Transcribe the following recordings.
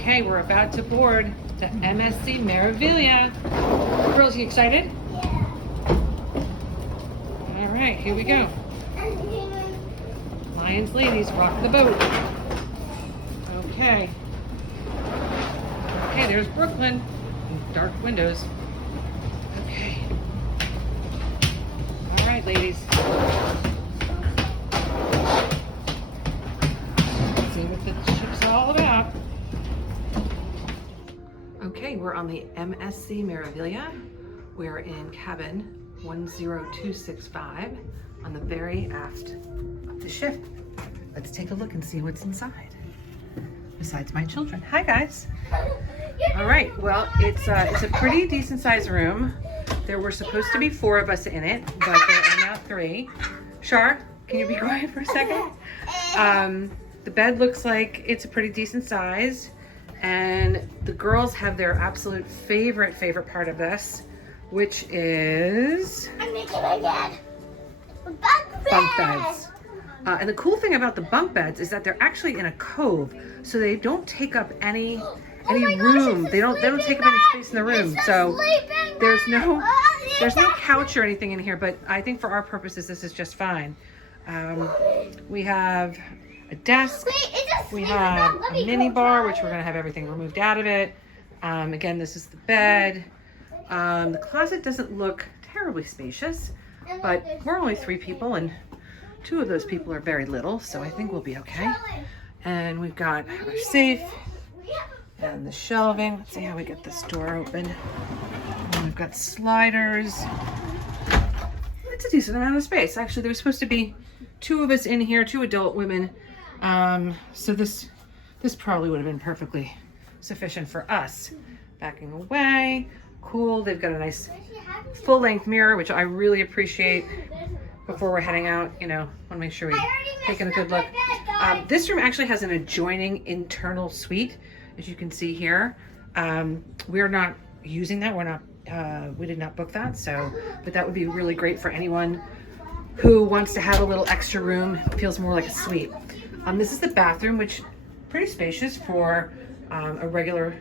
Okay, we're about to board the MSC Meraviglia. Girls, you excited? Yeah. All right, here we go. Lions, ladies, rock the boat. Okay. Okay, there's Brooklyn. Dark windows. Okay. All right, ladies. Let's see what the ship's all about. Okay, we're on the MSC Meraviglia. We're in cabin 10265 on the very aft of the ship. Let's take a look and see what's inside. Besides my children. Hi guys. All right, well, it's a pretty decent sized room. There were supposed to be 4 of us in it, but there are now 3. Shar, can you be quiet for a second? The bed looks like it's a pretty decent size, and the girls have their absolute favorite part of this, which is I'm making my dad. bunk beds. And the cool thing about the bunk beds is that they're actually in a cove, so they don't take up any room. They don't take up any space in the room. So there's no couch or anything in here, but I think for our purposes this is just fine. We have a desk. We have a mini bar, which we're gonna have everything removed out of it. Again, this is the bed. The closet doesn't look terribly spacious, but we're only 3 people and 2 of those people are very little, so I think we'll be okay. And we've got our safe and the shelving. Let's see how we get this door open. And we've got sliders. It's a decent amount of space. Actually, there was supposed to be 2 of us in here, 2 adult women. So this probably would have been perfectly sufficient for us. Backing away, cool. They've got a nice full-length mirror, which I really appreciate. Before we're heading out, you know, want to make sure we take in a good look. This room actually has an adjoining internal suite, as you can see here. We're not using that. We did not book that. But that would be really great for anyone who wants to have a little extra room. It feels more like a suite. This is the bathroom, which pretty spacious for a regular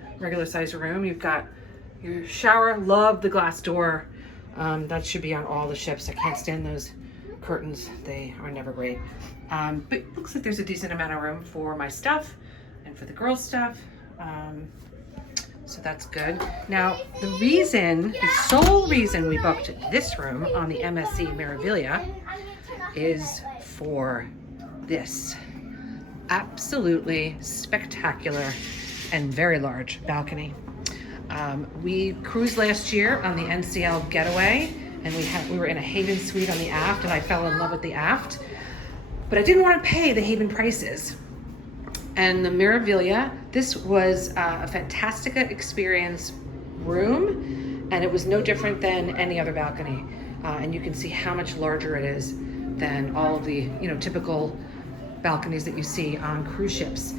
size room. You've got your shower. Love the glass door. That should be on all the ships. I can't stand those curtains. They are never great. But it looks like there's a decent amount of room for my stuff and for the girls' stuff. So that's good. Now, the sole reason we booked this room on the MSC Meraviglia is for this absolutely spectacular and very large balcony. We cruised last year on the NCL Getaway, and we were in a Haven suite on the aft, and I fell in love with the aft, but I didn't want to pay the Haven prices. And the Meraviglia, this was a fantastic experience room, and it was no different than any other balcony. And you can see how much larger it is than all of the typical balconies that you see on cruise ships.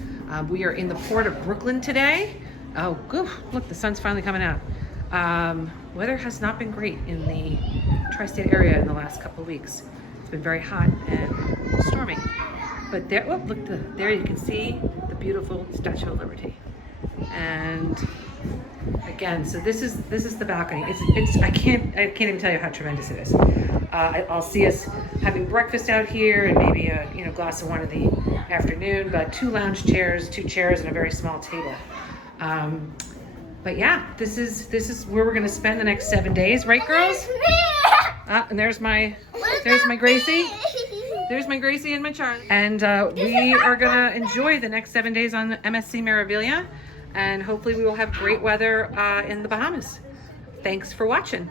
We are in the port of Brooklyn today. Oh, look, the sun's finally coming out. Weather has not been great in the tri-state area in the last couple of weeks. It's been very hot and stormy. But there, there you can see the beautiful Statue of Liberty. And again, so this is the balcony. I can't even tell you how tremendous it is. I'll see us having breakfast out here and maybe a glass of wine in the afternoon. But 2 lounge chairs, 2 chairs, and a very small table. But yeah, this is where we're gonna spend the next 7 days, right, girls? And there's my Gracie. There's my Gracie and my Charlie. And we are gonna enjoy the next 7 days on the MSC Meraviglia, and hopefully we will have great weather in the Bahamas. Thanks for watching.